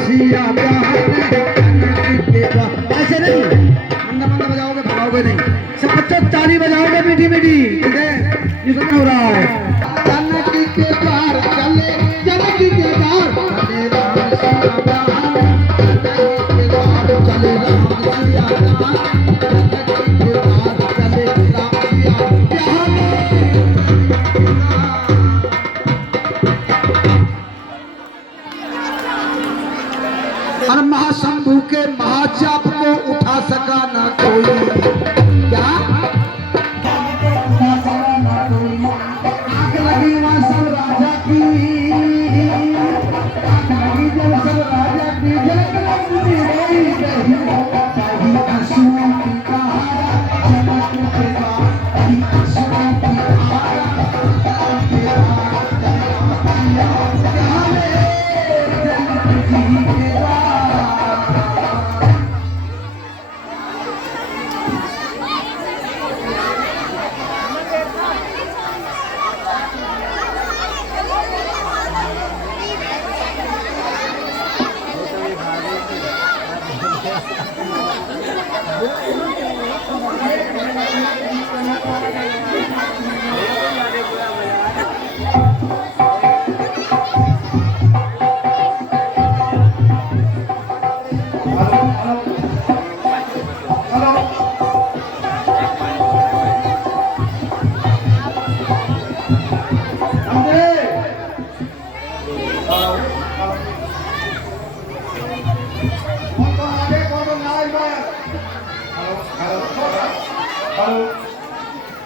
सिया प्यार ऐसे नहीं मंदा मंदा बजाओगे भगाओगे नहीं सब बच्चों ताली बजाओगे मीठी मीठी ठीक है ये सब हो रहा है जानकी के द्वार चले जानकी के द्वार चले राम सिया प्यार जानकी के द्वार चले राम सिया प्यार जानकी के द्वार चले राम सिया प्यार और महाशंभु के महाचाप को उठा सका ना कोई क्या उठा सका ना कोई आग लगी वहां सब राजा की आग लगी जब सब राजा की झलक लगी रोई गई कहीं आंसुओं की धारा चमक के बाद कहीं आंसुओं की धारा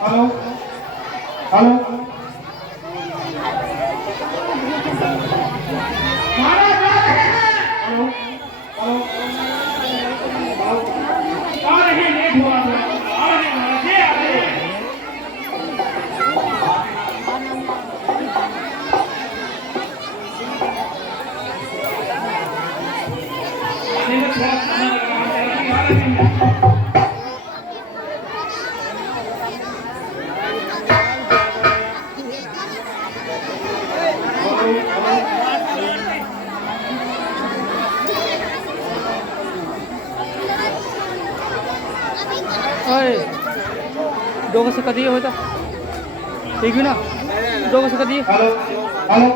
हेलो हेलो दो कसं कधी होता ठीक है ना दो कसं कधी हेलो हेलो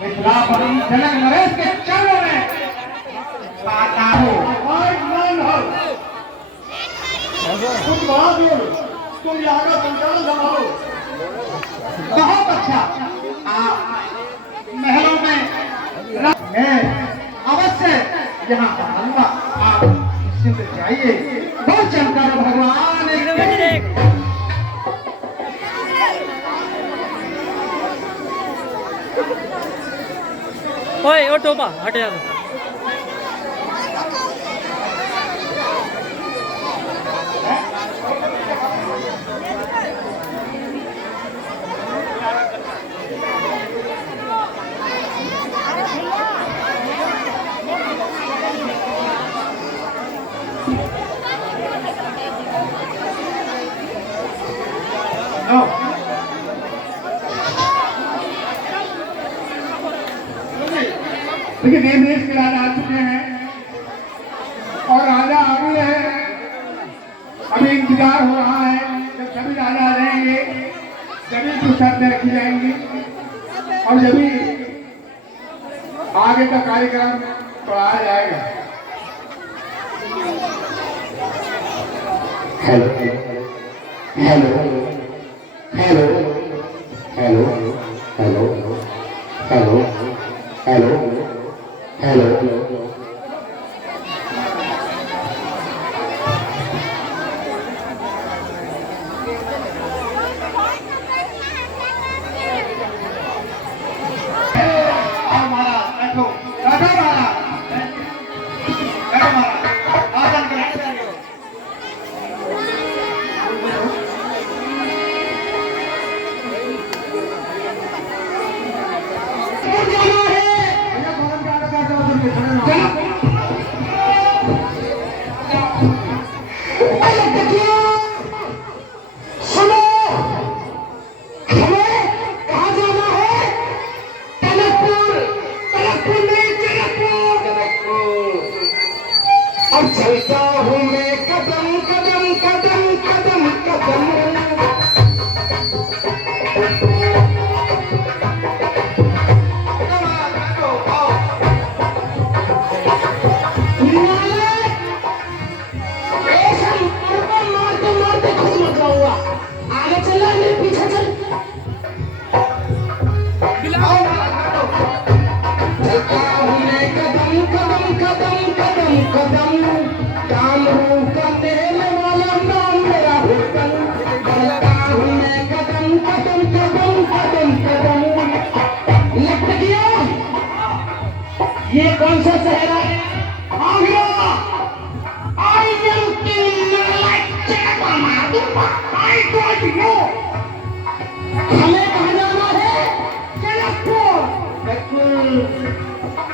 मिथिलापति जनक नरेश के चरणों में पाता हो तुम बहादुर तुम यहाँ का संचालन संभालो बहुत अच्छा आप महलों में अवश्य यहाँ का हलवा आप निश्चिंत जाइए बहुत चमत्कार भगवान ओए ओ टोपा हट जा देखिए देश देश के राजा आ चुके हैं और राजा आ भी रहे हैं अभी इंतजार हो रहा है जब सभी राजा आ जाएंगे सभी कुछ शर्तें रखी जाएंगी और सभी आगे का कार्यक्रम बढ़ाया जाएगा hello hello hello hello hello hello hello hello अब चलता हूँ मैं कदम कदम कदम कदम कदम मारते मारते खुद मत जाऊंगा आगे चल रहा है मेरे पीछे चल चलता हूँ मैं कदम कदम कदम कदम कदम काम हूँ करने वाला नाम मेरा हुक्म चलता हूँ मैं कदम कदम कदम कदम कदम लट गया ये कौन सा शहर है आ गया I will kill you like Jackpot I don't know हमें कहाँ जाना है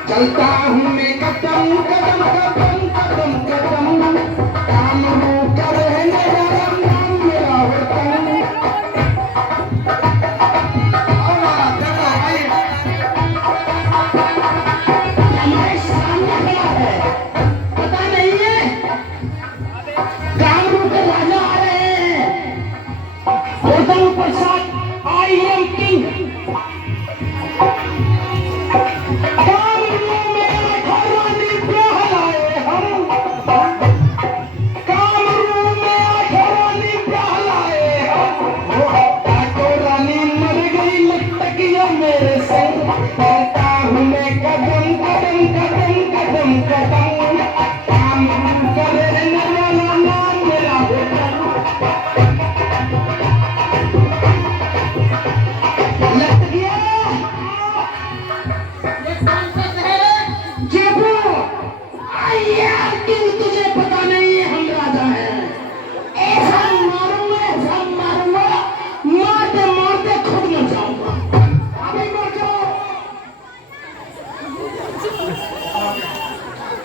चलता हूँ मैं कदम कदम कदम कदम कदम काम हूँ करने वाला नाम मेरा वतन हमारे सामने खड़ा है पता नहीं है कामरू के राजा आ रहे हैं गौतम प्रसाद आई एम किंग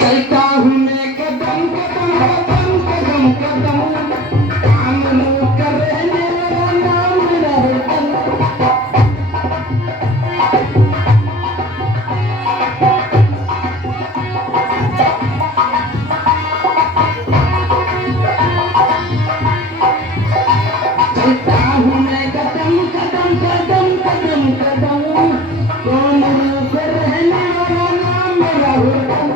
चलता हूँ मैं कदम कदम कदम कदम कदम काम करने वाला नाम मेरा वतन चलता हूँ मैं कदम कदम कदम कदम कदम काम करने वाला नाम मेरा वतन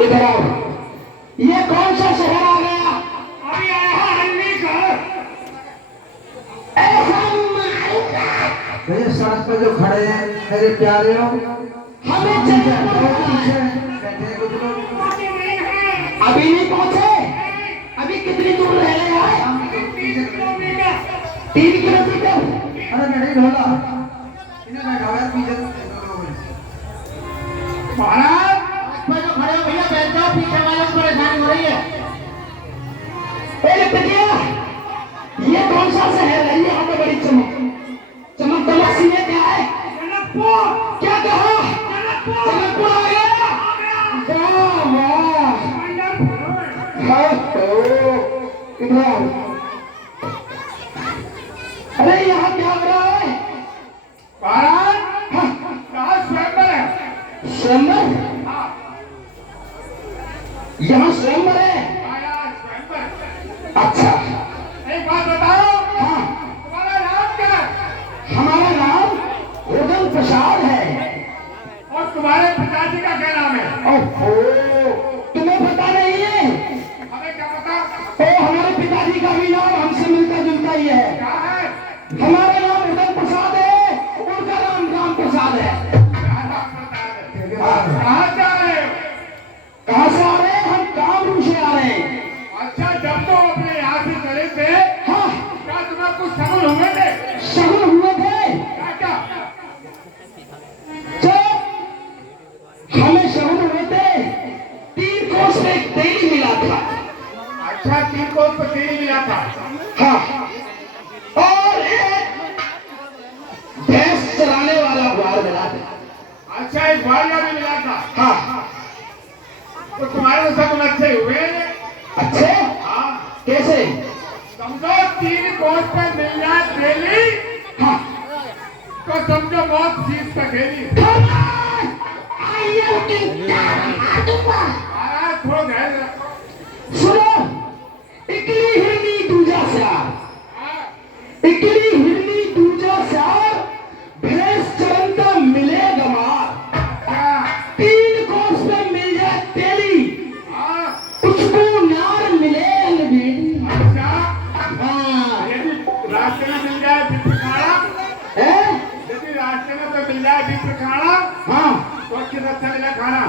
इधर आओ ये कौन सा शहर आ गया अभी आया है अलीगढ़ मेरे साथ पर जो खड़े हैं मेरे प्यारे हो हमें पीछे बैठे कुछ लोग अभी नहीं पहुंचे अभी कितनी दूर रह गए हैं 3 किलोमीटर अरे नहीं ढोला इन्हें बैठा हुआ है पीछे महाराज जो खड़े हो भैया बैठ जाओ पीछे वालों को परेशानी हो रही है ये कौन सा शहर है यहाँ पे बड़ी चमक चमक दमक सी है क्या है जनकपुर क्या कहा जनकपुर आ गया वाह वाह इधर आओ अरे यहाँ क्या हो रहा है महाराज कहाँ स्वयंवर है स्वयंवर यहाँ स्वयंवर है अच्छा एक बात बताओ हाँ तुम्हारा नाम क्या है हमारा नाम गौतम प्रसाद है और तुम्हारे पिताजी का क्या नाम है ओहो तुम्हें पता नहीं है हमें क्या पता ओ हमारे पिताजी का भी नाम हमसे मिलता जुलता ही है क्या है हमारा नाम गौतम प्रसाद है उनका नाम राम प्रसाद है कहाँ से आ रहे हो कहाँ से आ रहे हैं हम कामरू से आ रहे हैं अच्छा जब तो अपने यहाँ से चले थे हाँ क्या तुम्हें कुछ शगुन हुए थे शगुन हुए थे क्या जब हमें शगुन हुए थे 3 कोस में तेल मिला था अच्छा 3 कोस में तेल मिला था हाँ और एक भैंस चलाने वाला ग्वाल मिला था अच्छा एक ग्वालिया भी मिला था हाँ तो तुम्हारे शगुन अच्छे हुए अच्छे हाँ कैसे? समझो 3 कोस पे मिल जाए डेली हाँ तो समझो बहुत चीज पे खेली। थोड़ा ध्यान रखो। सुनो, इकली हिरनी दूजा सार, इकली हिरनी दूजा सार, भैंस चरंता मिले गमार। क्या? 3 कोस पे मिल जाए तेली, हाँ उसको नार मिले अलबेड़ी। अच्छा हाँ यदि रास्ते में मिल जाए फिर खाना, है? यदि रास्ते में तो मिल जाए फिर खाना हाँ तो किस अच्छा मिला खाना?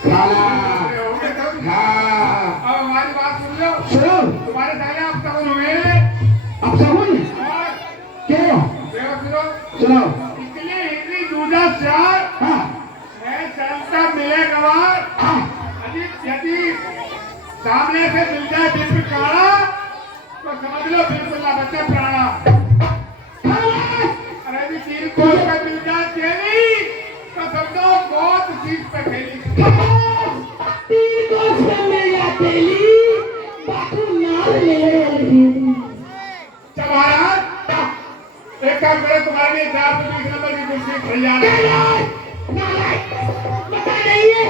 खाना। अरे हो गए तुम। हाँ अब हमारी बात सुन लो। सुनो, तुम्हारे साले अब तक हुए अब सहुन और क्यों? देखो सुनो, सुनो। इतनी हिंदी दूजा चार हाँ है चलता मिले गवार। हाँ यदि सामने से मिल जाए बिल्कुल काला तो समझ लो बिल्कुल ना बच्चा प्राणा। अरे यदि 3 कोस पे मिल जाए तेली तो समझो बहुत चीज पे खेली। 3 कोस पे मिल जाए तेली, बाकी नार मिले अलबेड़ी। चल महाराज एक काम करो, तुम्हारे लिए 420 नंबर की कुर्सी तैयार है। पता नहीं है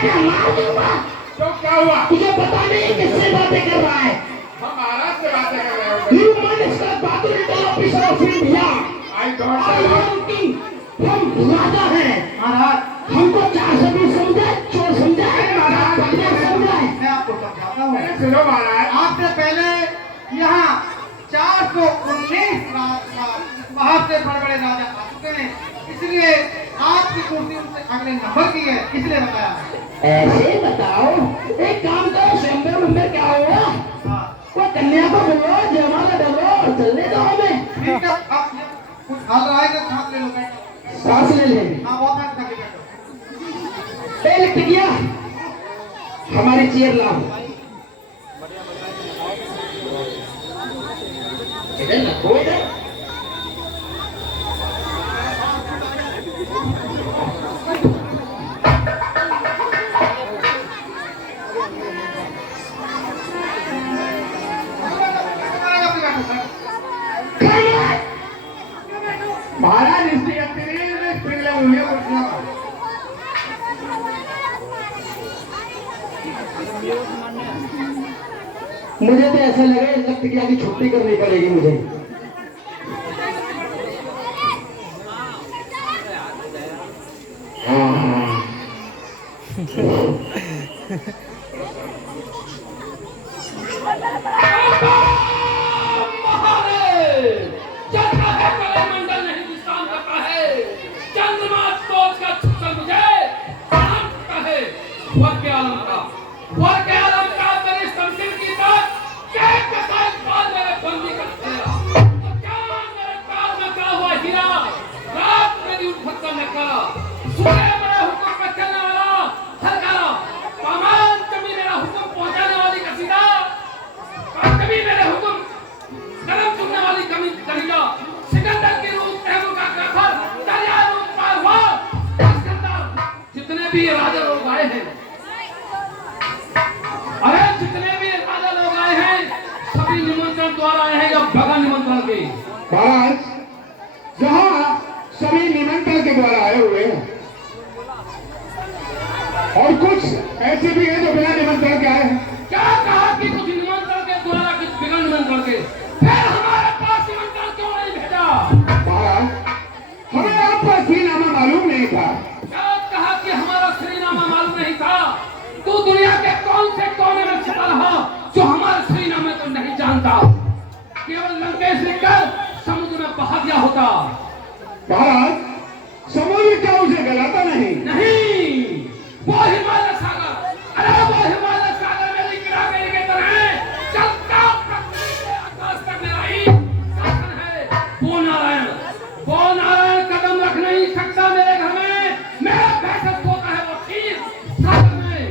क्या मार दूंगा। तो क्या हुआ? तुझे पता नहीं किससे बातें कर रहा है? हम महाराज से बातें कर रहे हो। You minister Bhadur officer of India. I don't I know. am king. हम राजा हैं महाराज। हमको 420 समझाए, चोर समझाए, पंडित समझाए। मैं आपको समझाता हूँ। अरे सुनो महाराज, आपसे पहले यहाँ 419 बाहर से बड़े बड़े राजा आ चुके हैं, इसलिए आपकी कुर्सी उनसे अगले नंबर की है, इसलिए बताया। ऐसे बताओ, एक काम करो, शंबर नंबर क्या हुआ? वो कन्या को बोलो, जयमाला डालो और चलने दो हमें। ठीक है, आप कुछ हाल रहा है तो सांस ले लो, बैठो। सांस ले ले। हाँ बहुत मेहनत करके बैठो। ए लिटिया, हमारी चेयर लाओ। इधर रखो इधर। महाराज इसकी अतिरिक्त पिघले हुए कुर्सियों का। मुझे तो ऐसा लगे लटकिया की छुट्टी करनी पड़ेगी मुझे। चलता है कलामंडल नहीं विश्राम करता है, चंद्रमा सोच का छुटल मुझे प्रणाम करता है। वर्ग आलम का मेरे शमशीर की बात क्या कसाई बाल मेरे बंदी कर दिया। तो क्या मेरे काल में क्या हुआ हीरा, रात मेरी उठक का नकारा, सुने मेरा हुक्म का चलने वाला हरकारा, पामान कभी मेरा हुक्म पहुंचाने वाली कसीदा, कभी मेरे हुक्म कलम चुनने वाली कमी करीदा, सिकंदर के रूप तैमूर का काफर दरिया रूप पार हुआ। सिकंदर जितने भी राजा लोग आए हैं, अरे जितने भी राजा लोग आए हैं सभी निमंत्रण द्वारा आए हैं या बगैर निमंत्रण के? महाराज जहाँ सभी निमंत्रण के द्वारा आए हुए हैं और कुछ ऐसे भी हैं जो बिना निमंत्रण के आए हैं। क्या कहा कि कुछ निमंत्रण के द्वारा कुछ बिना निमंत्रण के, फिर हमारे पास निमंत्रण क्यों नहीं भेजा? महाराज हमें आपका श्रीनामा मालूम नहीं था। क्या कहा कि हमारा श्रीनामा मालूम नहीं था? तू दुनिया के कौन से कोने में छिपा रहा जो हमारे श्रीनामे को नहीं जानता? केवल लंकेश लिखकर समुद्र में बहा दिया होता। महाराज समुद्र क्या उसे गलाता नहीं? नहीं, वो हिमालय सागर, अरे वो हिमालय सागर मेरी गिरा मेरी के तरह चलता आकाश तक मेरा ही शासन है। वो नारायण कदम रख नहीं सकता मेरे घर में। मेरा बहसत होता है वो खीर सागर में।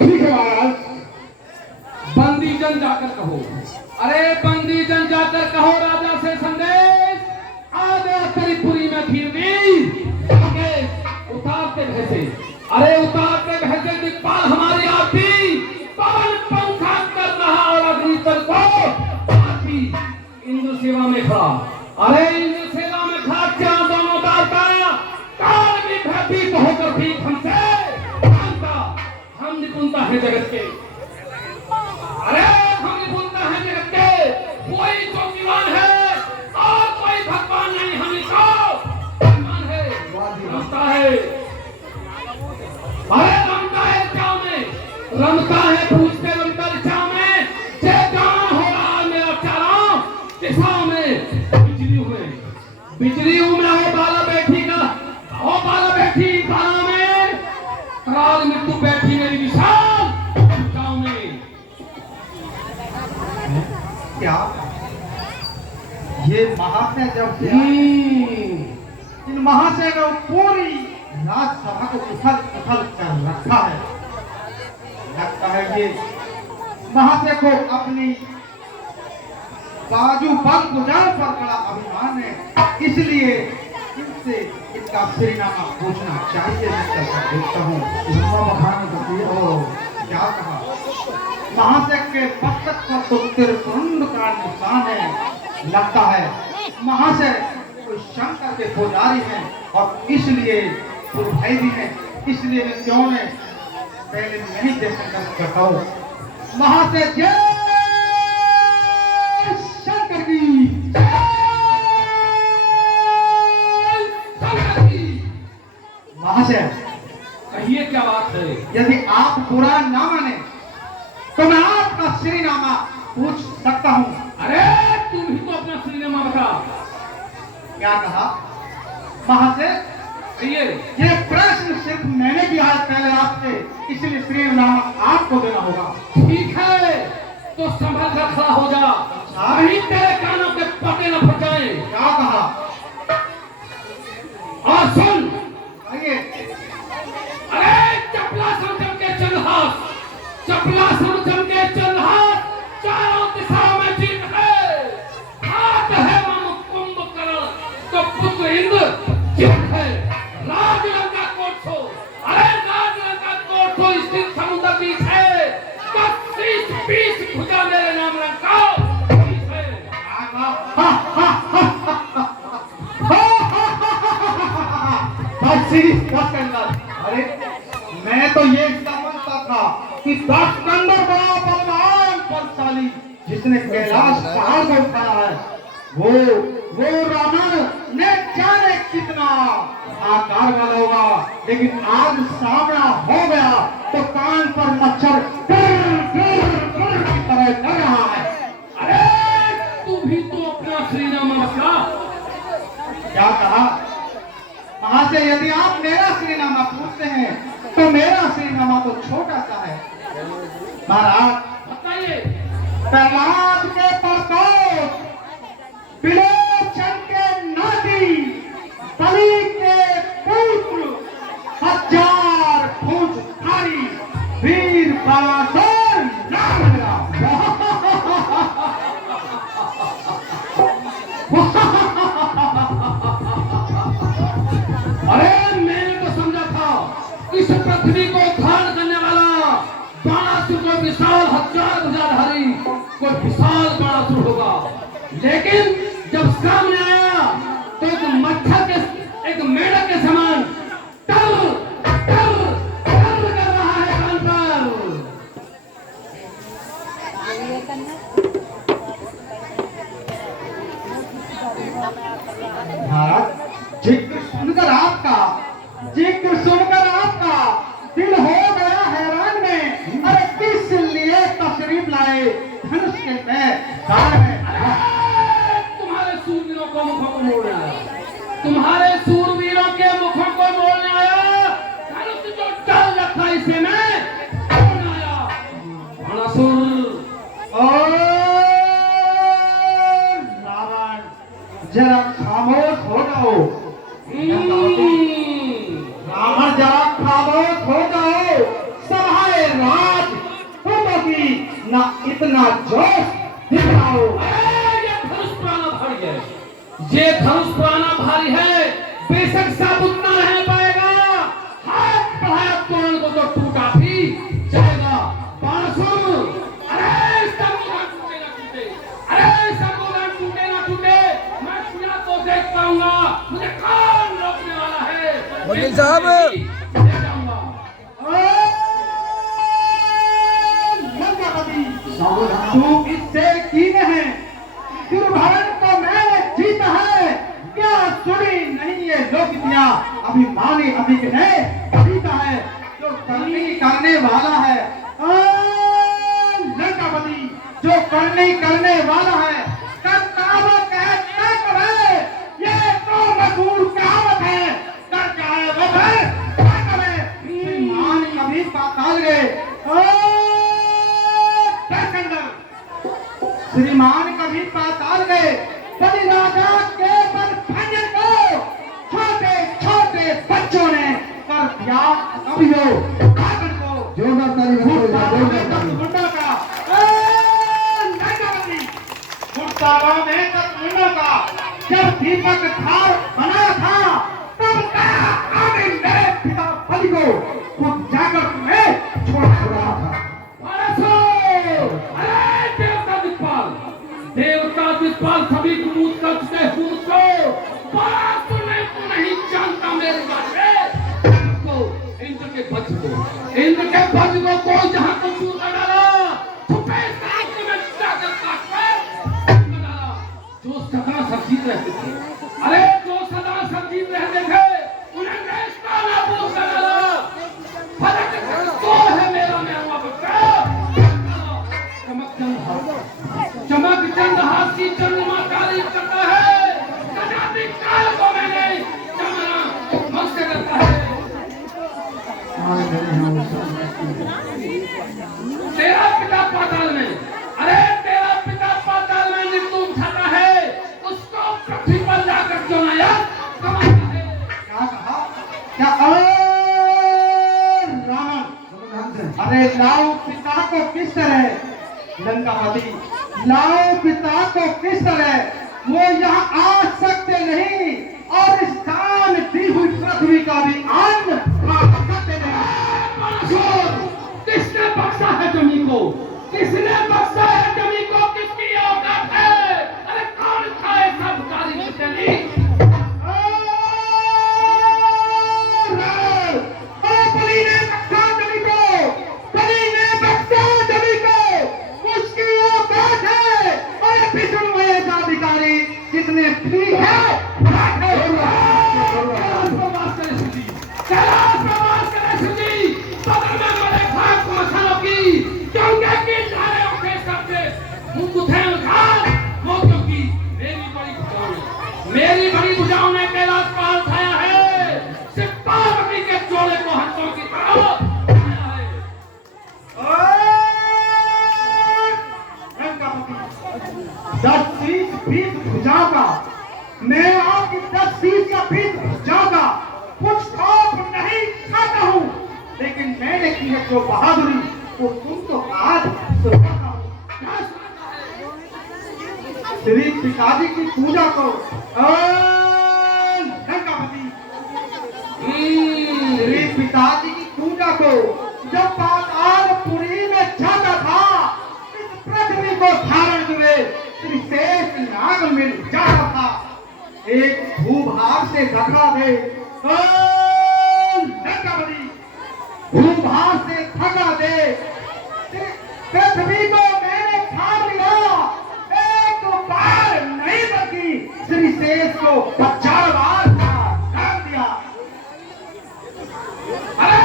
ठीक है महाराज। बंदी जन जाकर कहो, अरे बंदी जन जाकर कहो राजा से संदेश आ गया करीपुरी में खीर दी। उतारते भैसे, अरे उतारते भैसे दिखपाल हमारी सामने खड़ा। अरे सेना में खड़ा क्या दोनों दाता काल में भयभीत होकर भी हमसे जानता हम निपुणता है जगत के। अरे हम निपुणता है जगत के, कोई चौकीवान है और कोई भगवान नहीं, हम इसको भगवान है रमता है। अरे रमता है क्या में रमता है पूछते रमता दिशा में जे गाना हो रहा है मेरा चारों दिशा में बिजली हूँ मैं हो बाला बैठी का हो बाला बैठी बाला में कराल में तू बैठी मेरी विशाल गाँव में। क्या ये महाशय जब से इन महाशय का पूरी राज्यसभा को उथल उथल कर रखा है। लगता है ये महाशय को अपनी बाजू बल गुजार पर बड़ा अभिमान है, इसलिए इनसे इनका श्रीनामा पूछना चाहिए। मैं करके देखता हूँ क्या कहा। महाशय के मस्तक पर तो त्रिपुंड का निशान है। लगता है महाशय कोई शंकर के पुजारी हैं और इसलिए भय भी है, इसलिए मैं क्यों ने पहले नहीं दर्शन करता हूँ। महाशय जय शंकर की महाशय कहिए क्या बात है। यदि आप बुरा ना माने तो मैं आपका श्रीनामा पूछ सकता हूँ। अरे तुम भी तो अपना श्रीनामा बता। क्या कहा महाशय? ये प्रश्न सिर्फ मैंने किया है पहले आपसे, इसलिए श्रीनामा आपको देना होगा। ठीक है तो संभल कर खड़ा हो जा, कहीं तेरे कानों के पटे न फट जाए। क्या कहा? और सुन। आइए। अरे चपला समझम के चल हाथ, चपला समझम के चल हाथ, चारों दिशाओं में जीत है। हाथ है मानो कुंभकर्ण तो पुत्र इंद्र जीत है। राजलंका कोट छो, अरे राजलंका कोट छो स्थित समुद्र बीच है। 25 भुजा मेरे नाम लंका बीच है। अरे मैं तो ये समझता था कि दशकंदर बड़ा बलवान बलशाली जिसने कैलाश पहाड़ को उठाया है, वो रावण ने जाने कितना आकार वाला होगा, लेकिन आज सामना हो गया तो कान पर मच्छर की तरह कर रहा है। अरे तू भी तो अपना श्रीनामा बता। क्या कहा? महाशय यदि आप मेरा श्रीनामा पूछते हैं तो मेरा श्रीनामा तो छोटा सा है। महाराज बताइए। प्रहलाद के प्रकोप, विलोचन के नाती, बलि के पुत्र, 1000 भुजधारी वीर बलासुर नाम मेरा। अरे मैंने तो समझा था इस पृथ्वी को धारण करने वाला बाणासुर को विशाल 1000 भुजाधारी कोई विशाल बाणासुर होगा, लेकिन जब सामने आया तो एक मच्छर के एक मेढक के समान टर टर टर कर रहा है कान पर। महाराज जिक्र सुनकर आपका दिल हो गया हैरान में। अरे किस लिए तशरीफ लाए? धनुष के मैदान में। तुम्हारे सूरवीरों को मुखों को मोड़ने आया, तुम्हारे सूरवीरों के मुखों को मोड़ने आया। धनुष जो डर रखा इसे मैं कौन आया? बाणासुर। रावण जरा खामोश हो जाओ। रावण जरा खामोश हो जाओ। सभाए राज की ना इतना जोश दिखाओ। ये धनुष पुराना भारी है, ये धनुष पुराना भारी है, बेशक साबुत ना रह पाएगा। हाथ बढ़ाया तोरण को तो टूटा भी जाएगा। बाणासुर, अरे इसका मुंह टूटे ना टूटे, अरे इसका मुंह टूटे ना टूटे। मुझे कौन रोकने वाला है? वकील साहब। ले जाऊंगा। लंकापति, तू इससे कीन है, दुर्भावन को मैंने जीता है, क्या सुनी नहीं ये लोकतियां, अभिमानी अधिक है जीता है, जो करनी करने वाला है। लंकापति, जो करनी करने वाला है, कर्ताओं कहता करे, ये तो मशहूर कहावत है, कर जाए वो है, क्या करे, श्रीमान कभी पाताल गए, श्रीमान कभी पाताल गए, बलि राजा के बल भंजन को छोटे छोटे बच्चों ने कर दिया कवियों कागन को जोरदार ताली मुंडा का मुर्दारों में मुंडा का जब दीपक धार बना था तब कहा आगे मेरे पिता बलि को खुद जाकर तुम्हें छोड़ा था। देवता दिक्पाल सभी कूद कर चुके कूद को बात तो नहीं जानता मेरे बारे को इंद्र के भज को कोई जहां को छू डाला छुपे साथ में जाकर काट डाला जो सदा सजीव रहते थे। अरे जो सदा सजीव रहते थे उन्हें नेस्ता नाबूद कर डाला। फलक तो है मेरा मेरा बच्चा चमक चंद हाथी चंद्रमा काली करता है, सजाती काल को मैंने चमना मस्त करता है। तेरा पिता पाताल में, अरे तेरा पिता पाताल में निर्तुम खाता है, उसको पृथ्वी पर जाकर क्यों आया कमाता है। क्या कहा? क्या रावण, अरे लाओ पिता को किस तरह, लंकापति लाओ पिता को किस तरह, वो यहाँ आ सकते नहीं और इस दान दी हुई पृथ्वी का भी अन्न प्राप्त करते नहीं। किसने बख्शा है जमी को, किसने बख्शा है जमी को, किसकी औकात है। अरे कौन खाए सब कारी चली बलि ने बख्शा जमी को, बलि ने बख्शा जमी को, उसकी औकात है। अरे विष्णु ऐसा अधिकारी जिसने पी है मेरी बड़ी भुजाओं ने कैलाश पार उठाया है, सिर्फ पार्वती के जोड़े को हंसों की तरह दस शीश बीस भुजा का, मैं आपकी 10 शीश का 20 भुजा का कुछ खौफ नहीं खाता हूँ, लेकिन मैंने की है जो बहादुरी वो तुम तो आज सुनाता हूँ। श्री पिताजी की पूजा को लंकापति, श्री पिताजी की पूजा को जब पातालपुरी में जाता था, इस पृथ्वी को धारण हुए श्री शेष नाग मिल जाता था, एक भूभार से धका दे लंकापति, भूभार से धका दे पृथ्वी को मैंने फाड़ लिया, एक बार नहीं बल्कि श्री शेष को 50 बार काट दिया। अरे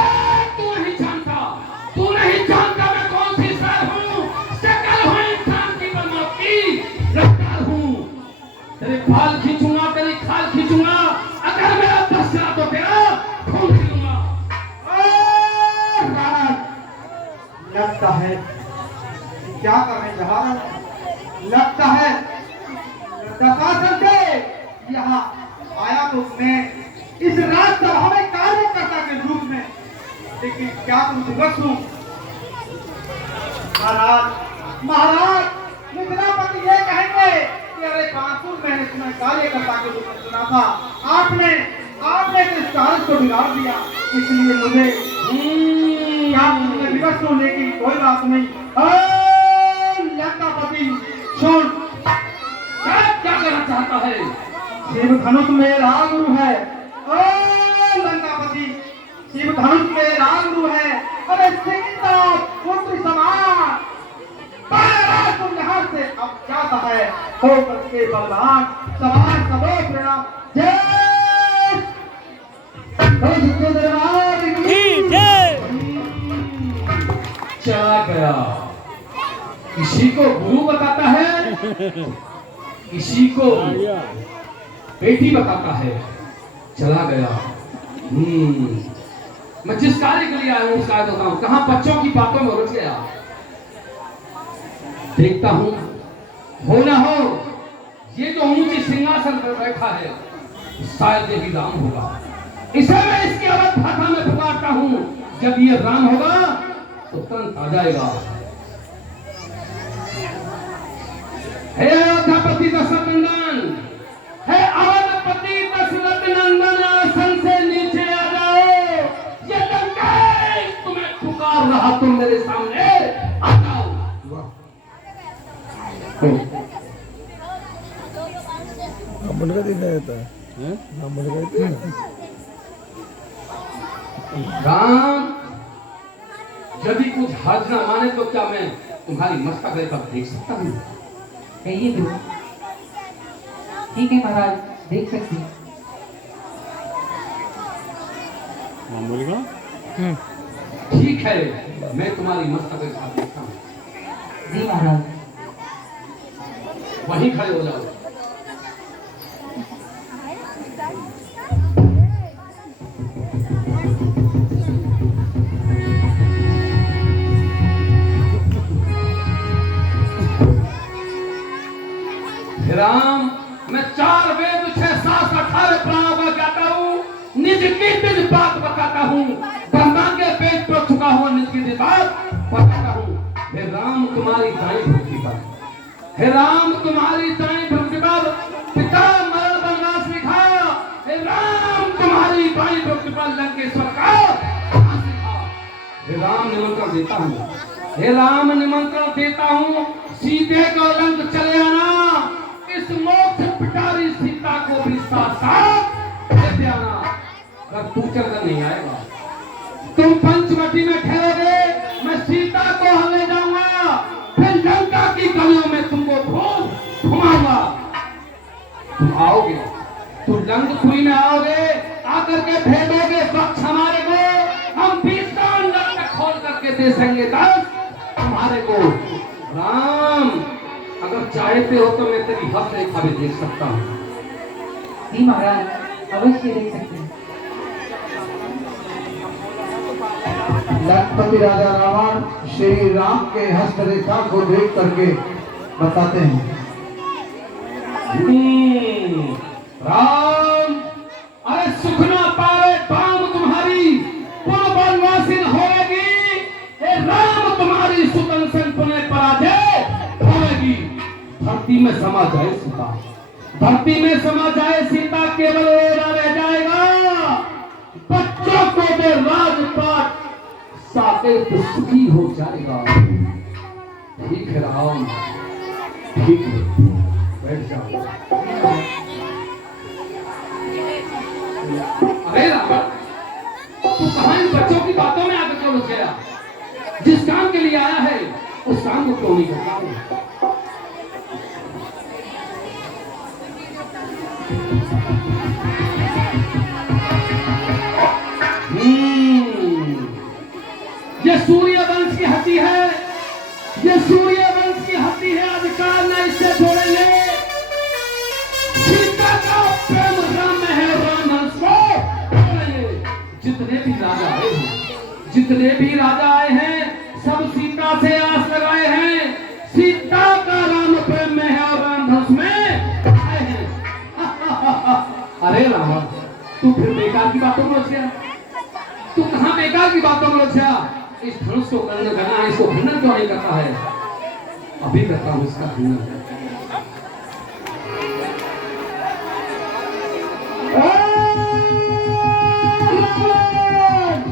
तू नहीं जानता मैं कौन सी सर हूँ, शकल हूँ इंसान की बनौट की, रफ्तार हूँ, तेरे बाल खींचूंगा, तेरी खाल खींचूंगा, अगर मेरा बस चला तो तेरा खून पीऊंगा। लगता है क्या करने जा रहा है, लगता है दफासन से यहाँ आया तो मैं इस राज्यसभा में कार्यकर्ता के रूप में, लेकिन क्या तुम दिवस हूँ महाराज मिथिलापति ये कहेंगे कि अरे कानपुर मैंने सुना कार्यकर्ता के रूप में सुना था, आपने तो इस कार्य को बिगाड़ दिया, इसलिए मुझे क्या तुमने विवश होने की कोई बात नहीं। लंकापति सुन, क्या करना चाहता है? शिव धनुष में राम गुरु है। ओ लंकापति, शिव धनुष में राम गुरु है। अरे सीता पुत्र समान तुम यहाँ से अब जाता है हो करके बलवान समान सबो प्रणाम। जय सच्चे दरबार की जय। चला गया। किसी को गुरु बताता है, किसी को बेटी बताता है। चला गया। मैं जिस कार्य के लिए आया हूँ उस कार्य को बताऊं। कहाँ बच्चों की बातों में उलझ गया। देखता हूं हो ना हो ये जो ऊंचे सिंहासन पर बैठा है शायद ये भी राम होगा। इसे मैं इसकी आवाज भाषा में पुकारता हूं। जब ये राम होगा तो तुरंत आ जाएगा। हे अयोध्यापति दशरथ नंदन, हे अवधपति दशरथ नंदन, आसन से नीचे आ जाओ। ये लंकेश तुम्हें पुकार रहा, तुम मेरे सामने आ जाओ। मुलगा दिखा येता मुलगा येता राम, यदि कुछ हर्ज न माने तो क्या मैं तुम्हारी मस्तक लेकर देख सकता हूँ? कहिए तो। ठीक है महाराज, देख सकते हैं। बोलेगा ठीक है, मैं तुम्हारी मस्तक के साथ देखता हूँ। जी महाराज। वहीं खड़े हो जाओ। राम, मैं 4 वेद 6 7 18 प्राण बजाता हूँ। निज की निज बात बताता हूँ। ब्रह्मा के पेट पर छुपा हुआ निज की निज बात बताता हूँ। हे राम, तुम्हारी दाई भक्ति पर, हे राम तुम्हारी दाई भक्ति पर पिता मरण वनवास लिखा। हे राम, तुम्हारी दाई भक्ति पर लंकेश्वर का वनवास लिखा। हे राम, निमंत्रण देता हूँ। हे राम, निमंत्रण देता हूँ। सीते को लंक चले आना। इस मोक्ष पिटारी सीता को भी साथ साथ लेते आना। अगर तू चलकर नहीं आएगा, तुम पंचवटी में ठहरोगे, मैं सीता को हले जाऊंगा। फिर लंका की गलियों में तुमको खूब घुमाऊंगा। तुम आओगे, तुम लंकपुरी में आओगे, आकर के भेजोगे वक्त हमारे को। हम 20 लंका खोल करके दे देंगे 10 तुम्हारे को। राम, अगर चाहते हो तो मैं तेरी हस्त रेखा भी देख सकता हूँ। जी महाराज, अवश्य देख सकते हैं। लखपति राजा रावण श्री राम के हस्तरेखा को देख करके बताते हैं। राम, अरे सुखना पावे बाम तुम्हारी पुनः वनवासी होगी। हे राम, तुम्हारी सुतंसन पुनः पराजय होगी। धरती में समा जाए सीता, धरती में समा जाए सीता, केवल ओरा रह जाएगा। बच्चों को दे राजपाट, साकेत सुखी हो जाएगा। ठीक है राम, ठीक है, बैठ जाओ। अरे रावण, तू कहां इन बच्चों की बातों में आकर क्यों घुस गया? जिस काम के लिए आया है उस काम को क्यों नहीं करता? ये सूर्य वंश की हत्ती है, ये सूर्य वंश की हत्ती है। अधिकार न इससे छोड़ेंगे। सीता का प्रेम राम में है, राम वंश को छोड़ेंगे। जितने भी राजा आए हैं, जितने भी राजा आए हैं, सब सीता से आस लगाए हैं। सीता का राम प्रेम में है और राम वंश में आए हैं। अरे रावण, तू फिर बेकार की बातों में उलझ गया। तू कहां बेकार की बातों में उलझ गया? इस धनुष को करना है, इसको खंडन क्यों नहीं करता है? अभी करता हूं इसका खंडन।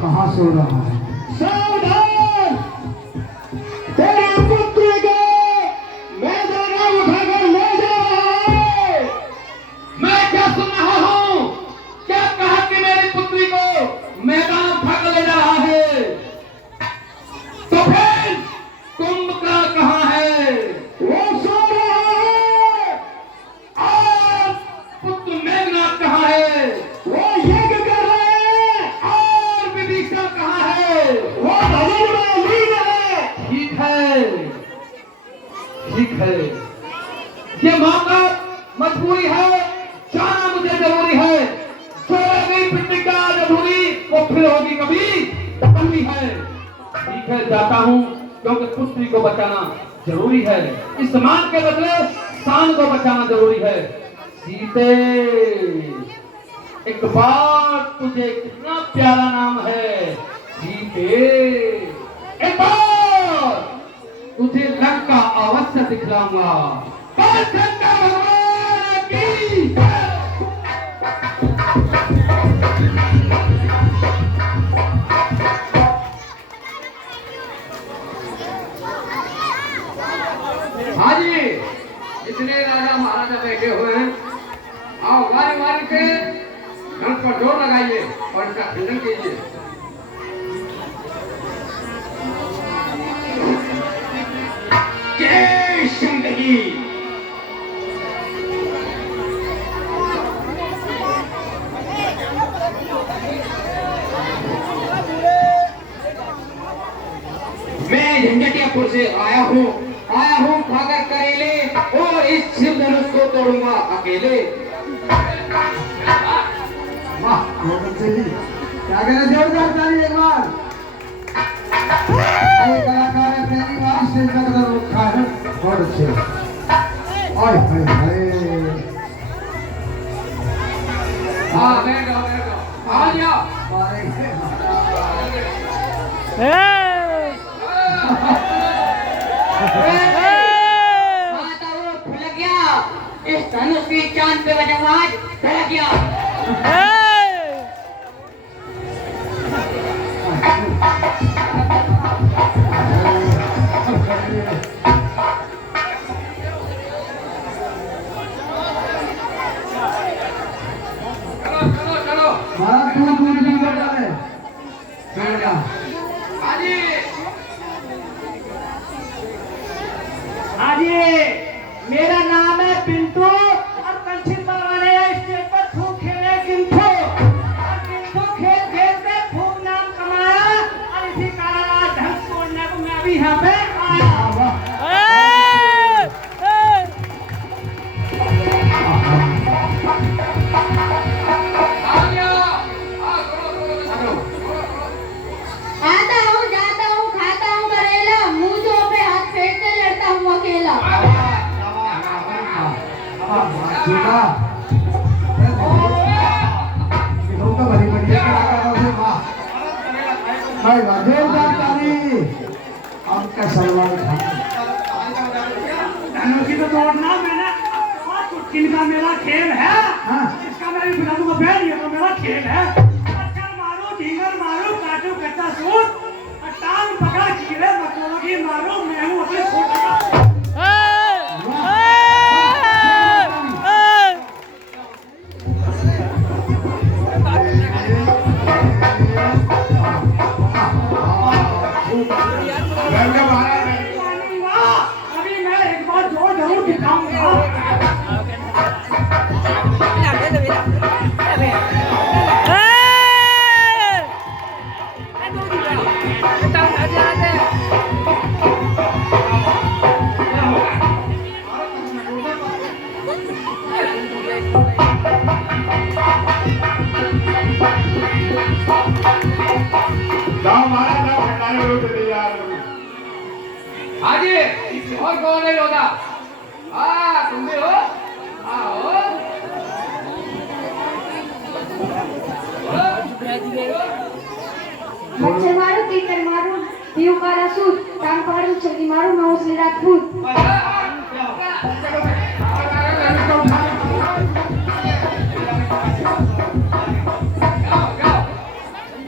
कहाँ सो रहा है? सावधान, तेरे पुत्र को मैं दोनों उठाकर ले जा रहा हूं। मैं क्या सुन रहा हूँ? क्या कहा कि मेरी पुत्री को मैदान उठा कर ले जा रहा है? तो फिर कुंभकर्ण कहाँ है? वो सो रहा है। और पुत्र मेघनाथ कहाँ है? वो यज्ञ कर रहे हैं। और विभीषण कहाँ है? वो भजन में लीन है। ठीक है, ठीक है, ये मौका मजबूरी है, जाना मुझे जरूरी है। जो रह गई प्रतिज्ञा अधूरी वो फिर होगी कभी पूरी है। ठीक है, जाता हूँ क्योंकि पुत्री को बचाना जरूरी है। इस मान के बदले शान को बचाना जरूरी है। सीते, एक बार तुझे कितना प्यारा नाम है सीते। एक बार तुझे लंका अवश्य दिखलाऊंगा। शंकर भगवान की जय। हाँ जी, इतने राजा महाराजा बैठे हुए हैं, आओ वारी वारी से घर पर जोर लगाइए और इसका खंडन कीजिए। जय जिंदगी। मैं झंझटियापुर से आया हूँ खाकर करेले और इस शिव धनुष को तोड़ूंगा अकेले। वाह, बहुत अच्छे जी। क्या कह रहे जोरदार ताली एक बार। ये कलाकार है, पहली बार स्टेज पर कदम रखा है। बहुत अच्छे। हाय हाय हाय। हाँ बैठ जाओ आ जाओ। इस धनुष की चांद पे बजा आज धड़क गया। महाराज दूर दूर दूर बैठा है। बैठ जा। हाजी, मेरा नाम है पिंटू और कंचिन बलवाने स्टेज पर खूब खेले किंतु और किंतु खेल खेलते खूब नाम कमाया और इसी कारण आज ढंग तोड़ने को मैं भी यहाँ पे आया। आता हूँ, जाता हूँ, खाता हूँ करेला, मूंछों पे हाथ फेरते लड़ता हूँ अकेला। जोरदार ताली। आपका सलमान खान। धनुषी को तोड़ना मैंने किनका मेरा खेल है। हाँ। इसका मैं भी बता दूंगा, बैठ ये तो मेरा खेल है। पत्थर मारो, ढींगर मारो, काटू कच्चा सूट, और टांग पकड़ कीड़े मकोड़ों की मारो, मैं हूँ अपने छोटा का। अभी मैं एक बार जोर जरूर दिखाऊंगा। जाओ महाराज, जाओ खंडाने लोग तैयार हो। हाजी, और कौन नहीं होता? तुम भी हो? आओ। मच्छर मारो, तीतर मारो, पीऊ का रसूद, टांग पकड़ू, चली मारो, मैं उसने राजपूत।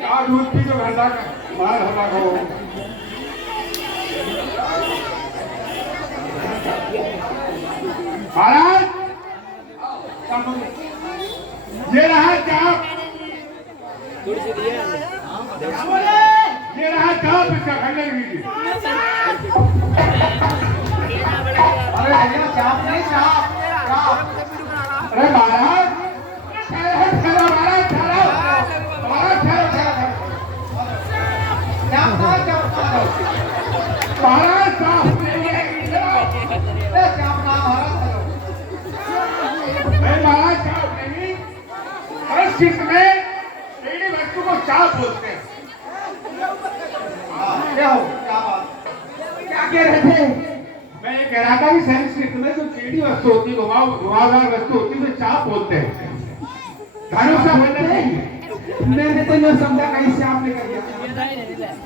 जाओ दूध पी तो घंटा का मार हल्ला को। महाराज ये रहा चाप, ये रहा चाप, इसका खंडन कीजिए। अरे भैया चाप नहीं, चाप चाप। अरे महाराज ठहरो, ठहरो महाराज, ठहरो महाराज, ठहरो ठहरो चाप ना, चाप ना। महाराज, साफ नहीं है, ए, चाप ना महाराज। नहीं महाराज, चाप नहीं। हर चीज में टेढ़ी वस्तु को चाप बोलते हैं। क्या हो, क्या बात? क्या कह रहे थे? मैं ये कह रहा था कि संस्कृत में जो टेढ़ी वस्तु होती है, घुमावदार वस्तु होती है, उसे चाप बोलते हैं। धनुष से बोलते नहीं है। मैंने तो नहीं समझा, कहीं से आपने कर दिया।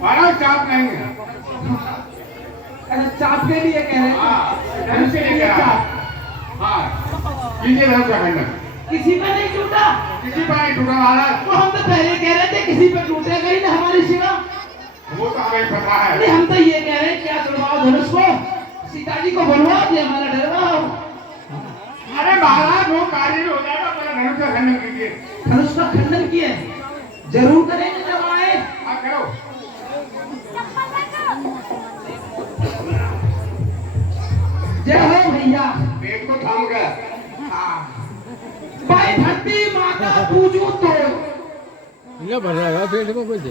महाराज चाप नहीं है। अरे चाप के लिए कह रहे हैं। हाँ, धनुष के लिए कह रहा हूं। हाँ, कीजिए धनुष का खंडन। किसी पे नहीं टूटा। किसी पर नहीं टूटा महाराज। वो हम तो पहले कह रहे थे किसी पे टूटेगा ही ना हमारी शिवा। वो तो हमें पता है। अरे हम तो ये कह रहे हैं क्या करवाओ धनुष को, सीता जी को बनवा दे, हमारा डरवाओ। अरे महाराज वो कार्य हो जाएगा, पहले धनुष का खंडन कीजिए। धनुष का खंडन किए जरूर करेंगे जब आए। हाँ करो। जय हो भैया। पेट को थाम कर। भाई धरती माता पूजू तो, ये भर रहा है पेट में कुछ।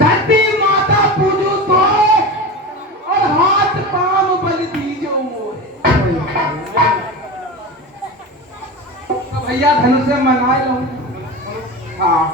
धरती माता पूजू तो और हाथ पांव बल दीजो मोरे। तो भैया धनुष से मना लो। हाँ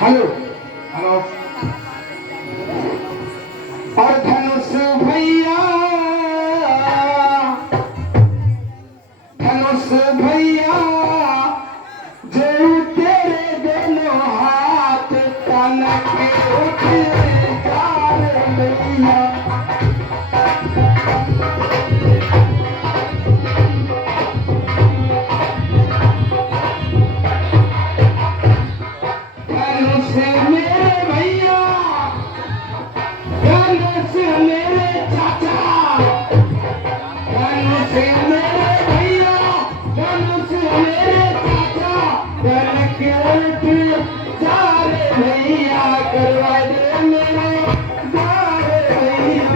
हेलो हेलो। और धनुष भैया, धनुष भैया, जो तेरे दोनों हाथ तनक उठ जा रे भैया। धनुष मेरे भैया, धनुष मेरे चाचा, धनुष मेरे भैया, धनुष मेरे चाचा, तनक उठ जा रे भैया, करवा दे मेरे जा रे भैया।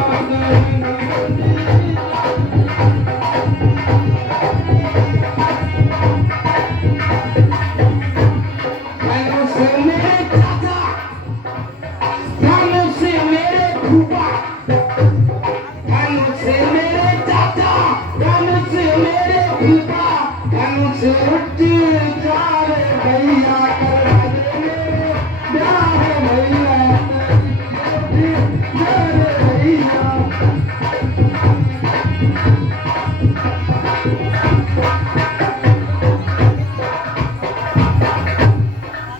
धनुष मेरे चाचा, धनुष मेरे फूफा, धनुष मेरे चाचा, धनुष मेरे फूफा, धनुष उठ जा रे भैया, करवा दे मेरे जा रे भैया, उठ जा रे भैया।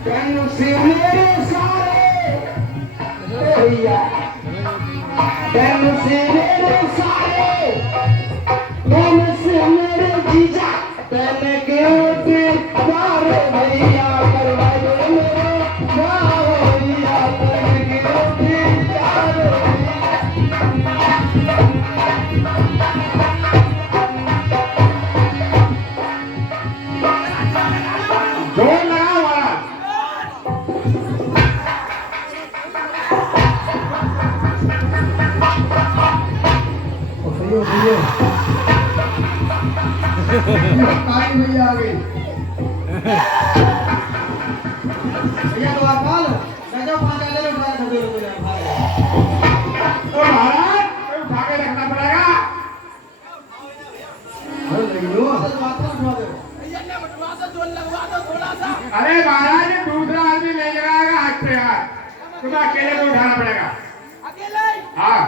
धनुष मेरे सारे भैया, धनुष मेरे सारे, धनुष मेरे जीजा, तनक उठ जा रे भैया, करवा दे मेरे जा भैया, तनक उठ जा रे भैया। जोर लगाओ महाराज। ताली भैया आ गई। भैया तो आप पाल गजब 5,000 उठा के धो दो भाई। तो महाराज कोई उठा के रखना पड़ेगा। अरे नहीं लो, असल बात को उठवा दो। अरे महाराज ये दूसरा आदमी ले लगाएगा हाथ पे हाथ, तुम्हें अकेले को उठाना पड़ेगा। अकेले हाँ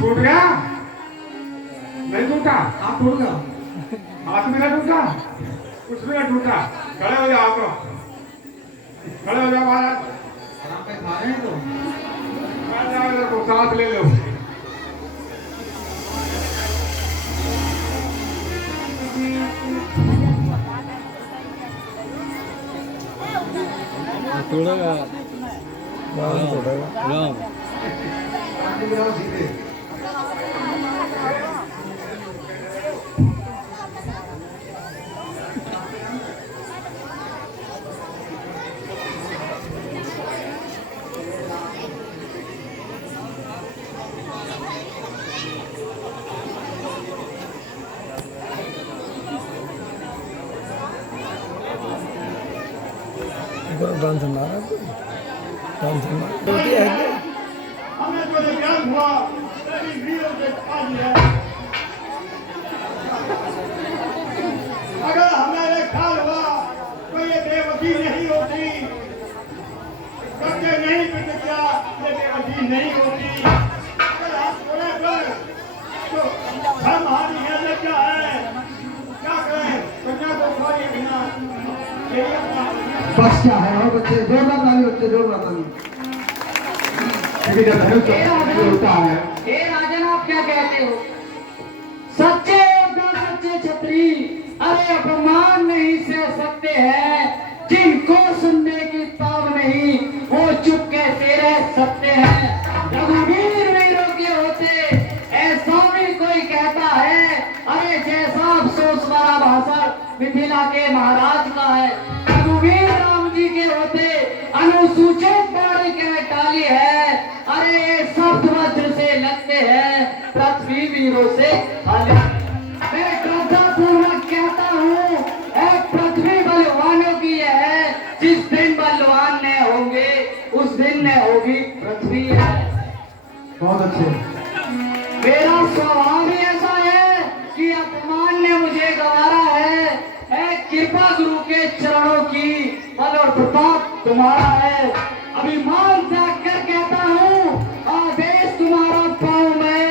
टूट गया। नहीं टूटा हाथ टूट गया। हाथ मेरा टूटा कुछ भी ना टूटा खड़े हो जाओ आप खड़े हो जाओ महाराज आराम पे खा रहे हैं तो बैठ जाओ इधर को सांस ले लो थोड़ा राम आगे गिराओ सीधे। डांस मारा डांस मारा है हमें जो ज्ञान हुआ तेरी वीरों के आज है अगर हमारे ख्याल हुआ तो ये बेवकी नहीं होती करके नहीं प्रतिज्ञा ये बेवकी नहीं होती अगर आप थोड़े पर तो हम हमारी है क्या है क्या करें कन्या को खाली बिना बस क्या है और बच्चे जोरदार ताली बच्चे जोरदार ताली। होता है हे राजन आप क्या कहते हो सच्चे योद्धा सच्चे छत्री अरे अपमान नहीं सह सकते हैं जिनको सुनने की ताब नहीं वो चुप कैसे रह सकते हैं रघुवीर वीरों के होते ऐसा भी कोई कहता है अरे जैसा अफसोस वाला भाषण मिथिला के महाराज का है रघुवीर राम जी के होते अनुसूचित बाड़ी कह डाली है अरे ये शब्द वज्र से लगते हैं पृथ्वी वीरों से खाली मैं श्रद्धापूर्वक कहता हूँ पृथ्वी बलवानों की है जिस दिन बलवान न होंगे उस दिन न होगी पृथ्वी है बहुत अच्छे। मेरा स्वभाव ही ऐसा है कि अपमान ने मुझे गवारा है कृपा गुरु के चरणों की बल और प्रताप तुम्हारा है अभिमान त्याग कर कहता हूँ आदेश तुम्हारा पाऊं मैं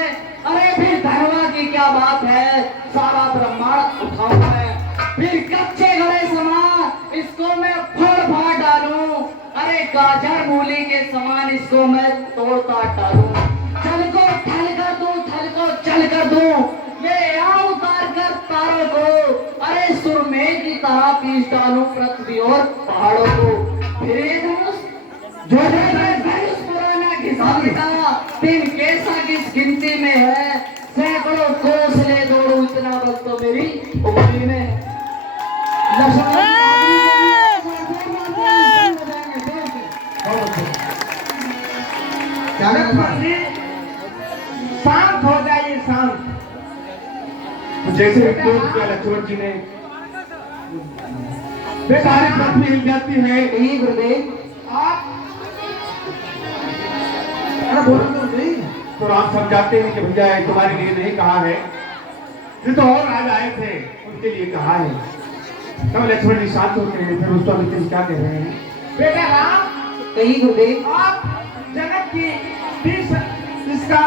अरे फिर धनवा की क्या बात है सारा ब्रह्मांड उठाऊं मैं फिर कच्चे घड़े समान इसको मैं फोड़ फाड़ डालूं अरे गाजर मूली के समान इसको मैं तोड़ता डालूं चल को ठल कर दूं ठल को चल कर दूं ले आओ उतार कर तारों को अरे सुरमेर की तरह पीस डालूं पृथ्वी और पहाड़ों को फिर ये धनुष जो धनुष पुराना घिसा तीन कैसा किस गिनती में है सैकड़ों कोस ले दौड़ू इतना बल तो मेरी उंगली में है। क्या करना है? शांत हो जाइए शांत जैसे कोर्ट किया लक्ष्मण जी ने बेचारी पत्नी हिल जाती है यही गुरुदेव आप अरे बोलो तो नहीं। तो राम समझाते हैं कि भैया ये तुम्हारे लिए नहीं कहा है ये तो और राज आए थे उनके लिए कहा है तब लक्ष्मण जी शांत होते हैं फिर उसको नितिन क्या कह रहे हैं बेटा राम कही गुरुदेव आप जनक की 20 इसका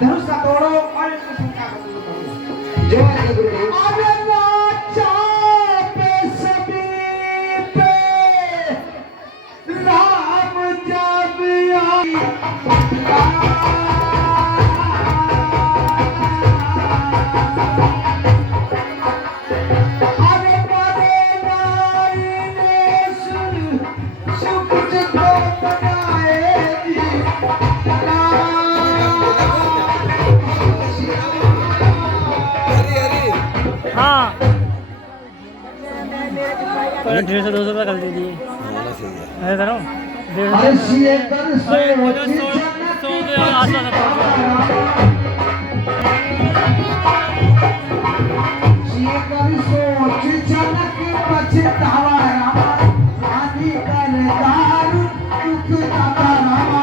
धनुष का तोड़ो और इसको शंका करो जो है गुरुदेव अरे राजा पे सभी पे राम जब अरे बड़े भाई ने सुख को बनाएगी हाँ पहले 150-200 रुपये कर दीजिए मैं कह रहा हूँ अरे सीए कर सोच जनक पछतावा रामा आदि कर दारू दुख दाता रामा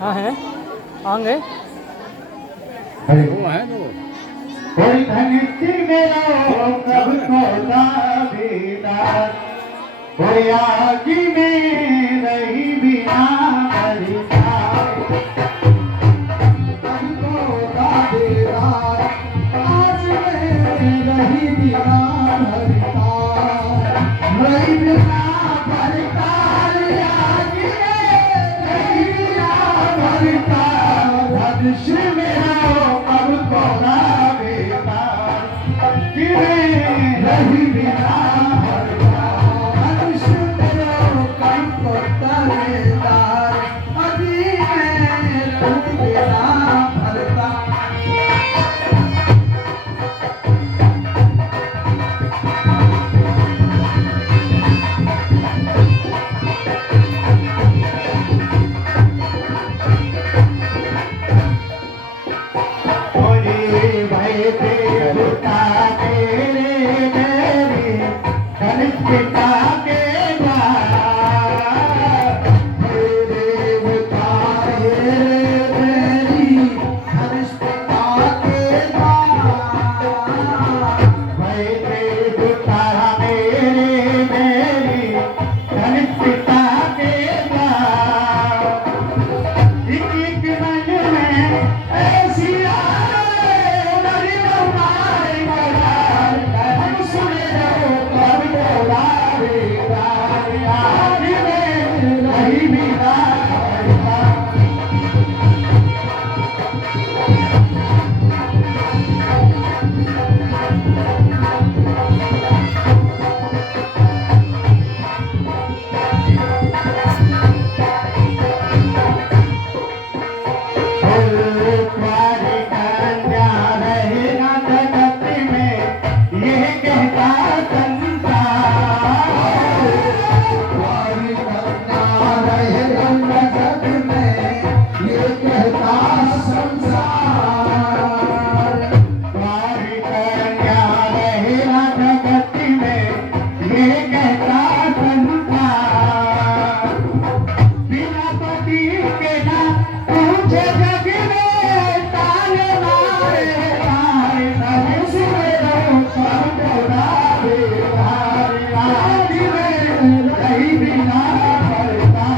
हाँ है आएंगे अरे वो है तो कोई धनिष्ठ मेरा कब को दावेदार कोई आगे में रही बिना मरता कभी को दावेदार आज में रही बिना भरता रही बिना भरता आगे में रही बिना भरता धनुष मेरा कब को दावेदार गिरे रही बिना मरता मनुष्य तेरो कम को दावेदार अभी मैं रही बिना भरता कोई भय से बुता तेरे मेरी धनिष्ठता के द्वार तेरे बुताए मेरी धनिष्ठता के द्वार भय से बुता मेरे मेरी धनिष्ठता के द्वार एक मन में ऐसी तुम्हारी कन्या रहे जगत में ये कहता संसार बिना पति के ना पूछे जग में ताने मारे तारे धनुष मेरा कब को दावेदार आदि में रही बिना भरता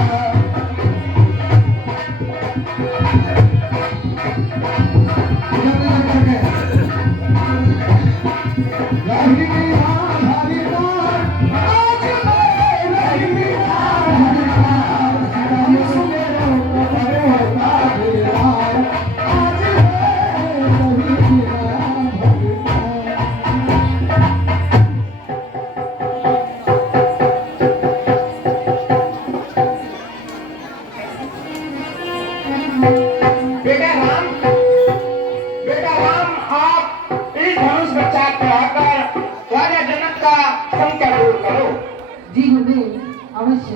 बेटा राम आप इस धनुष बच्चा को आकर राजा जनक का संकट दूर करो। जी गुरुदेव अवश्य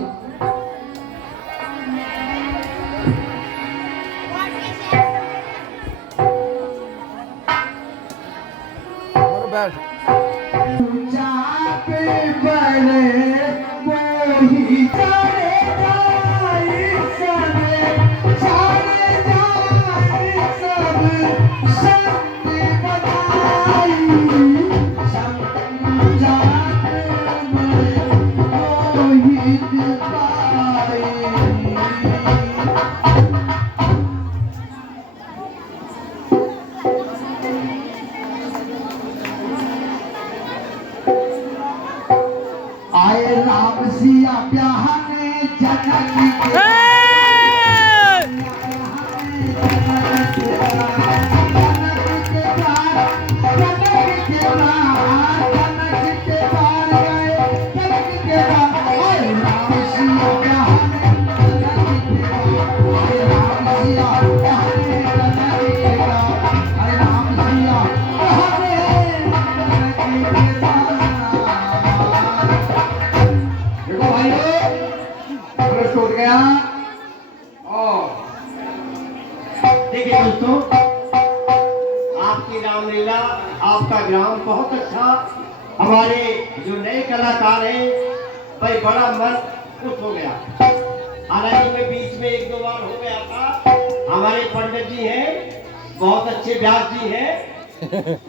जाते बड़े वही चले जाए सब चले जाए सब संग बनाई सब जाते बड़े वही पाई आए राम सिया ब्याहने जनक के देखो भाइयों प्रश्न टूट गया और देखिए दोस्तों आपकी रामलीला आपका ग्राम बहुत अच्छा हमारे जो नए कलाकार हैं भाई बड़ा मन खुश हो गया। हालांकि मैं बीच में एक दो बार हो गया था। हमारे पंडित जी हैं बहुत अच्छे व्यास जी हैं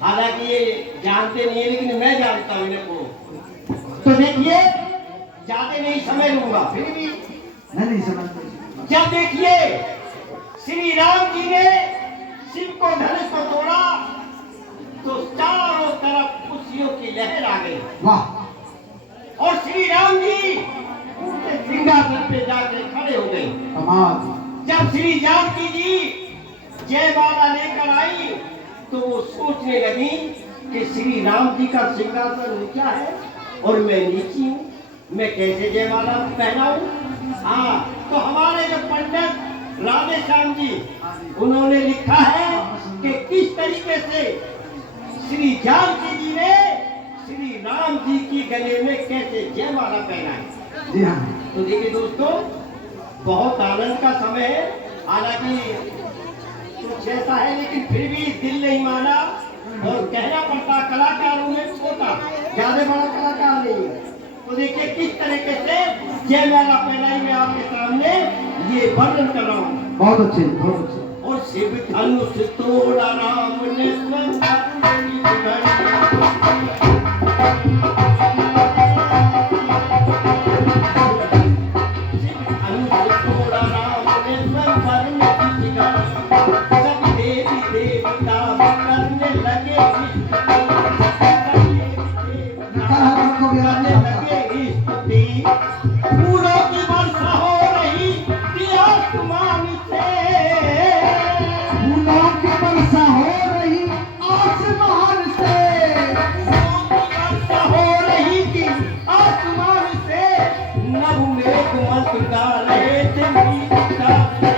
हालांकि ये जानते नहीं है, लेकिन मैं जानता हूँ इनको। तो देखिए, ज्यादा नहीं समय लूंगा, फिर भी नहीं समझते। जब देखिए श्री राम जी ने शिव को धनुष को तोड़ा, तो चारों तरफ खुशियों की लहर आ गई। वाह और श्री राम जी उनके सिंहासन पे जाकर खड़े हो गए। कमाल। जब श्री जानकी जी जयमाला लेकर आई, तो वो सोचने लगी कि श्री राम जी का सिंहासन ऊंचा है और मैं नीची हूँ, मैं कैसे जयमाला पहनाऊं। हाँ, तो हमारे जो पंडित राधे श्याम जी, उन्होंने लिखा है कि किस तरीके से श्री जानकी जी ने श्री राम जी की गले में कैसे जयमाला पहनाई। जी हाँ। तो देखिए दोस्तों, बहुत आनंद का समय है। हालांकि कुछ ऐसा है, लेकिन फिर भी दिल नहीं माना और कहना पड़ता कलाकारों में छोटा, ज्यादा बड़ा कलाकार नहीं है। तो देखिए किस तरीके से जयमाला पहनाई मैं आपके सामने ये वर्णन कर रहा हूँ। बहुत अच्छे, बहुत अच्छे। और शिव धनुष तोड़ा राम ने स्वयं फूलों की वर्षा हो रही थी आसमान से, फूलों की वर्षा हो रही आसमान से, वर्षा हो रही थी आसमान से, नभ मेघ मत गा रहे थे मीठी तार से,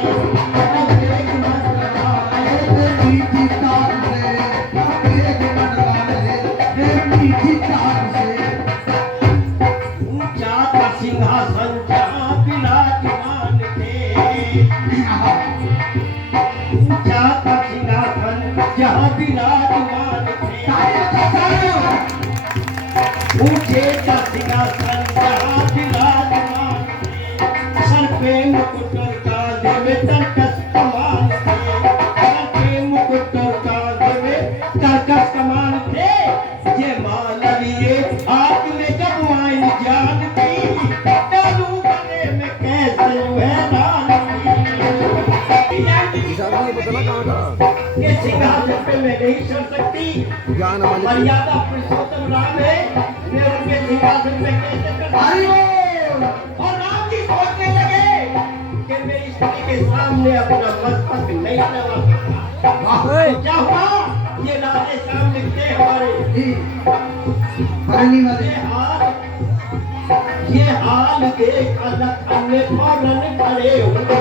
नभ मेघ मत गा रहे थे मीठी तार से, एक मन वाले मीठी तार से। ऊंचा था सिंहासन जहाँ विराजमान थे, ऊंचा था सिंहासन जहाँ विराजमान थे, ऊंचे का सिंहासन जहाँ विराजमान थे, सर पे मुकुट का देवे तरकस कमान थे, सर पे मुकुट का देवे तरकस कमान थे, ये माला लिए हाथ में जब आई जानकी, डालू गले में कैसे है ये सिंहासन पे मैं नहीं चल सकती, मर्यादा पुरुषोत्तम राम है, मैं उनके सिंहासन पे कैसे कर सकती। और राम जी सोचने लगे कि मैं स्त्री के सामने अपना मस्तक नहीं लगा सकता। तो क्या हुआ, ये राधे श्याम लिखते हैं हमारे जी, बरनी वाले। ये हाल देखा लखन ने फौरन खड़े हुए,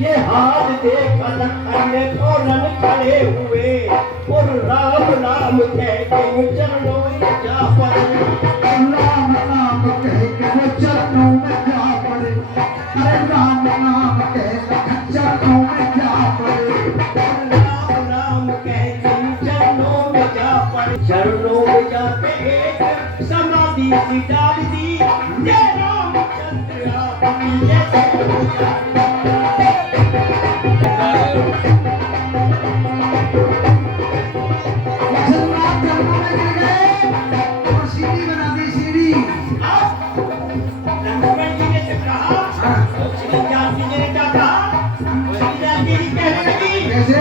ये हाल देखा लखन ने फौरन खड़े हुए, और राम राम कह के वो चरणों में जा पड़े, राम नाम कह के वो चरणों में जा पड़े, अरे राम नाम कह के चरणों में जा पड़े, राम राम कह के चरणों में जा पड़े, चरणों में जाके एक समाधि सी डाल दी, जय रामचंद्र आपकी जय। लक्ष्मण चरणों में गिर गए और सीढ़ी बना दी, सीढ़ी। लक्ष्मण जी ने तो कहा, श्री जानकी जी ने क्या कहा, श्री जानकी जी कहने लगी, कैसे?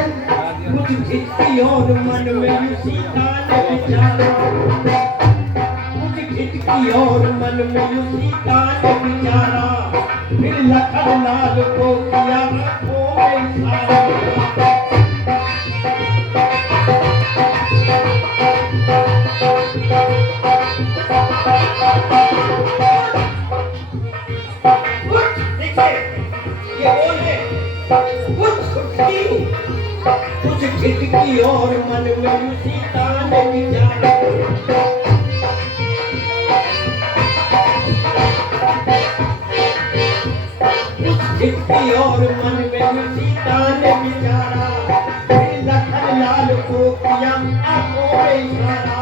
कुछ खिचती और मन में सीता ने विचारा, कुछ खिचती और मन में सीता ने विचारा, फिर लखन लाल को किया आंखों में इशारा। कुछ खिचती और मन में सीता ने विचारा, कुछ खिचती और मन में सीता ने विचारा, फिर लखन लाल को किया आंखों में इशारा,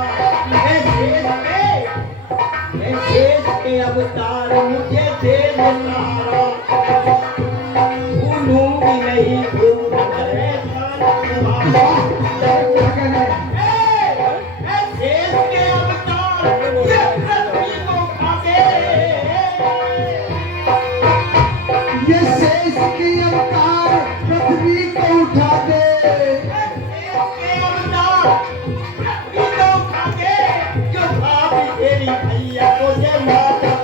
मैं शेष के अवतार मुझे दे दे सहारा, भूलूंगी नहीं क्या कहना है? देश के अवतार ये पृथ्वी को खाके ये शेष की अवतार पृथ्वी को उठा दे। देश के अवतार पृथ्वी को खाके जो भाभी तेरी भैया को जय माता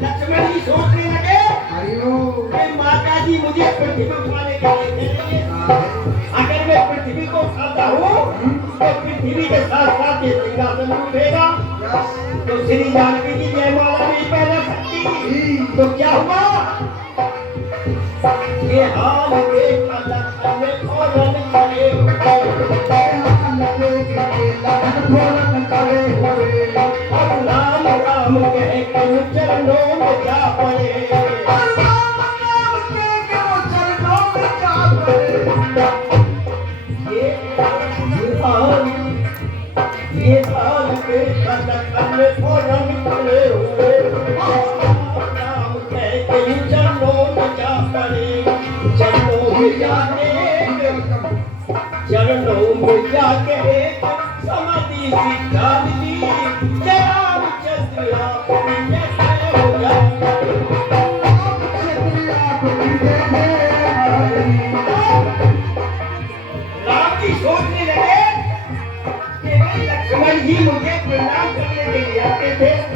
लक्ष्मण जी सोचने लगे कि माता जी मुझे पृथ्वी उठाने के लिए भेजेंगे। अगर मैं पृथ्वी को उठाता हूँ तो पृथ्वी के साथ साथ ये सिंहासन उठेगा। तो श्री जानकी जी जयमाला नहीं पहना सकती। तो क्या हुआ? ये हाल देखा लखन फौरन करे अब राम राम कह के चरणों में जा पड़े। ये हाल देखा लखन फौरन करे हुए राम कह के चरणों में जा पड़े। चरणों में जाके समाधि सी डाल दी। जय रामचंद्र आपकी जय हो जाए। राम जी सोचने लगे कि लक्ष्मण जी मुझे प्रणाम करने के लिए आते थे।